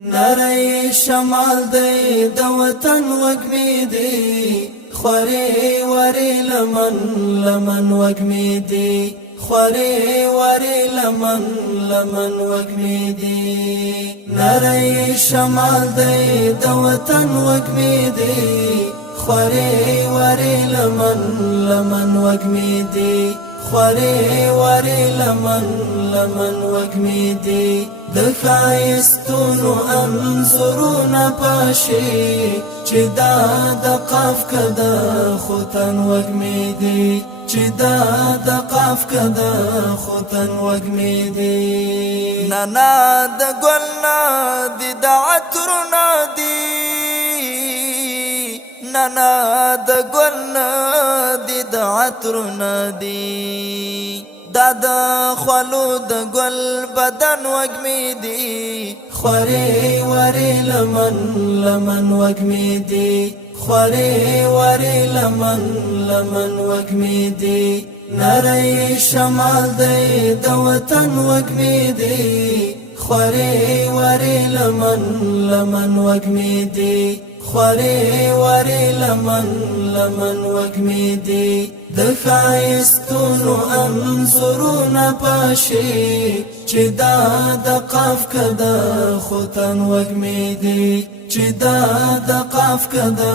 نری شمال دی د وطن وږمې دی خوري وري لمن لمن وږمې دی خوري وري لمن لمن وږمې دی نری شمال دی د وطن وږمې دی خوري وري لمن لمن وږمې دی خوري وري لمن لمن وږمې دی د ښایستونو انځورونه پاشي چې دا د قاف کده خوتن وږمې دی چې دا د قاف کده خوتن وږمې دی نانا د ګل نه د عطر نه دی نانا د ګل نه د عطر نه دی دا د خلو د ګل بدن وږمې دی خوري وري لمن لمن وږمې دی خوري وري لمن لمن وږمې دی نری شمال دی د وطن وږمې دی خوري وري لمن لمن وږمې دی خوري وري لمن لمن وږمې دی د ښایستونو انځورونه پاشي چې دا د قاف کده خوتن وږمې دی چې دا د قاف کده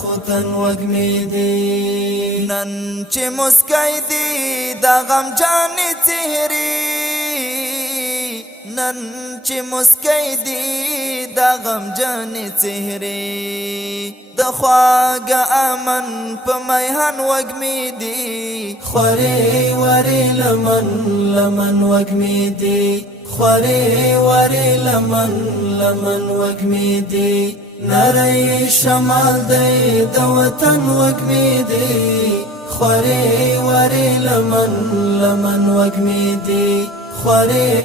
خوتن وږمې دی نن چې مسکای دی د غمجانې څهرې نن چې مسکای دی د غمجانې څهرې د خواږه امن په میهن وږمې دی خوري وري لمن لمن وږمې دی خوري وري لمن لمن وږمې دی نری شمال دی د وطن وږمې دی خوري وري لمن لمن وږمې دی خوري